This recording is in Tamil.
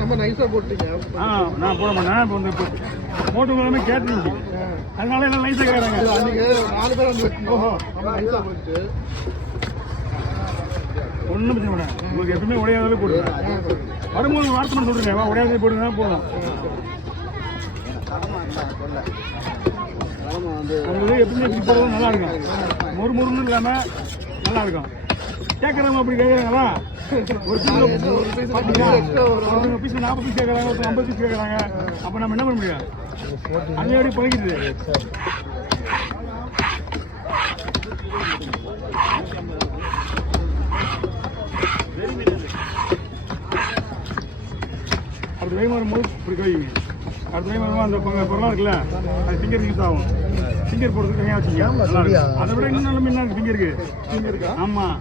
நம்ம நைஸா போட்டீங்க. நான் போட மாட்டேன். இப்போ வந்து போட்டவங்க எல்லாமே கேட்டுருங்க, அதனால எல்லாம் நைஸாக கேட்குறாங்க. அன்னைக்கு 4 பேர் வந்து நம்ம நைஸா போட்டு ஒன்றும் பிரச்சனை பண்ணேன். உங்களுக்கு எப்பவுமே உடையாதே போடுங்க. வரும்போது வார்த்தை பண்ண சொல்றீங்க, உடையாதே போடுங்க போதும். உங்களுக்கு எப்பவுமே இப்படி போடுறது நல்லா இருக்கும். முறுமுறுன்னு இல்லாமல் நல்லா இருக்கும். கேட்குறவங்க அப்படி கேட்குறாங்களா? ஒரு பீஸ் 40 பீஸ் கேட்குறாங்க, 50 பீஸ் கேட்குறாங்க. அப்போ நம்ம என்ன பண்ண முடியும்? அதே எப்படி பழகிடுது. அடுத்த வேகம் வரும்போது இப்படி கழிவுங்க. அடுத்த வேகம் வரும்போது அந்த பொருளாக இருக்குல்ல, அது ஃபிங்கர் யூஸ் ஆகும். ஃபிங்கர் போடுறதுக்கு தனியாக வச்சுங்க. அதை விட இன்னும் நல்ல மீன் ஃபிங்கருக்கு. ஆமாம்.